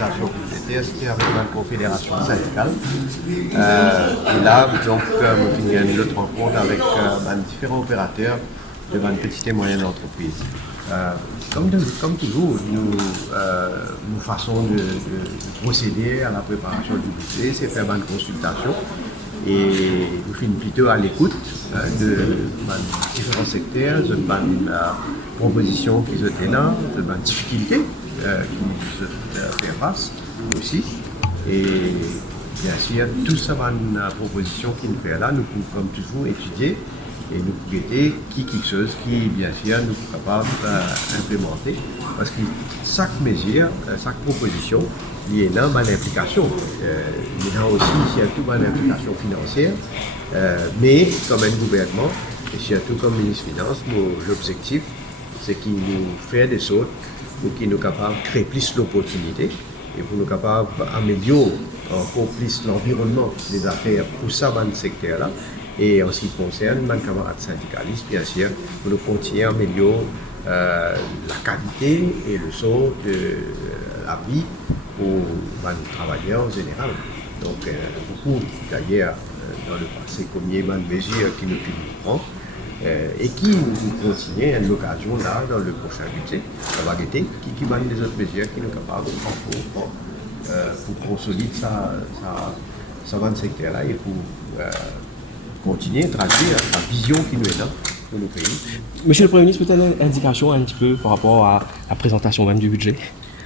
consultation budgétaire, c'était avec la confédération syndicale. Et là, donc, on finit une autre rencontre avec différents opérateurs de petites et moyennes entreprises. Comme toujours, nous façons de procéder à la préparation du budget, c'est faire une consultation et nous finissons plutôt à l'écoute de différents secteurs, de propositions qui sont là, de difficultés qui se font face aussi. Et bien sûr, tout ça, une proposition qui nous fait là, nous pouvons comme toujours étudier et nous guetter quelque chose qui, bien sûr, nous sommes capables d'implémenter. Parce que chaque mesure, chaque proposition, il y a une implication. Il y a aussi surtout une implication financière, mais comme un gouvernement, et surtout comme ministre des Finances, l'objectif, c'est qu'il nous fait des choses pour qu'il nous capable de créer plus d'opportunités et pour nous capables d'améliorer encore plus l'environnement des affaires pour ça, dans ce secteur-là. Et en ce qui concerne mes camarades syndicalistes, bien sûr, pour nous continuer à améliorer la qualité et le sort de la vie pour les travailleurs en général. Donc, beaucoup d'ailleurs dans le passé, combien de mesures qui nous prend et qui nous continuer à l'occasion là dans le prochain budget, ça va guetter, qui mène des autres mesures qui nous capables de prendre pour consolider ça dans ce secteur-là et pour continuer à traduire la vision qui nous est là pour nos pays. Monsieur le Premier ministre, peut-être une indication un petit peu par rapport à la présentation même du budget?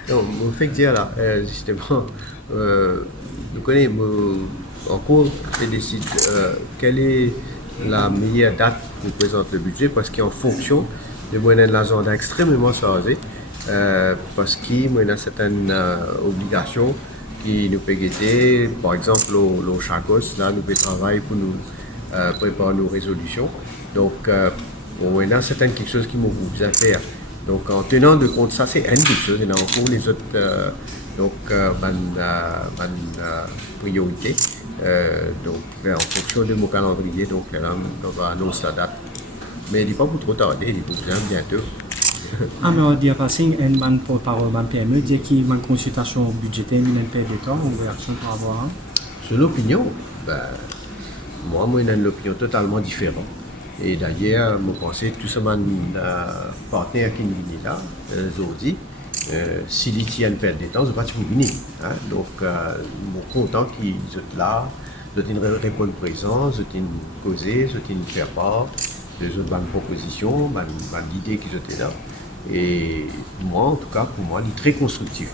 Non, on fait dire là, justement, nous connaissons encore qui décide quelle est la meilleure date pour présenter le budget parce qu'en fonction de l'agenda extrêmement chargé, parce qu'il y a certaines obligations qui nous peuvent aider, par exemple au Chagos, là nous pouvons travailler pour nous préparer nos résolutions. Donc, on a certaines quelque chose qui m'ont besoin de faire. Donc, en tenant de compte ça, c'est une quelque chose. Il y en a encore les autres priorités. Donc, en fonction de mon calendrier, donc là, on va annoncer la date. Mais il n'est pas pour trop tarder, il est pour bientôt. Alors, dire passing, une bonne porte-parole, une PME, dire qu'il y a une consultation budgétaire, une paire de temps, une réaction par rapport à. Sur l'opinion, moi, j'ai une opinion totalement différente. Et d'ailleurs, je pense que tout ce partenaire qui nous est là, aujourd'hui, s'il y a une perte de temps, je ne vais pas tout venir. Donc, je suis content qu'ils soient là, je vais répondre présent, je vais poser, je vais faire part de bonnes propositions, bonnes idées qui étaient là. Et moi, en tout cas, pour moi, il est très constructif.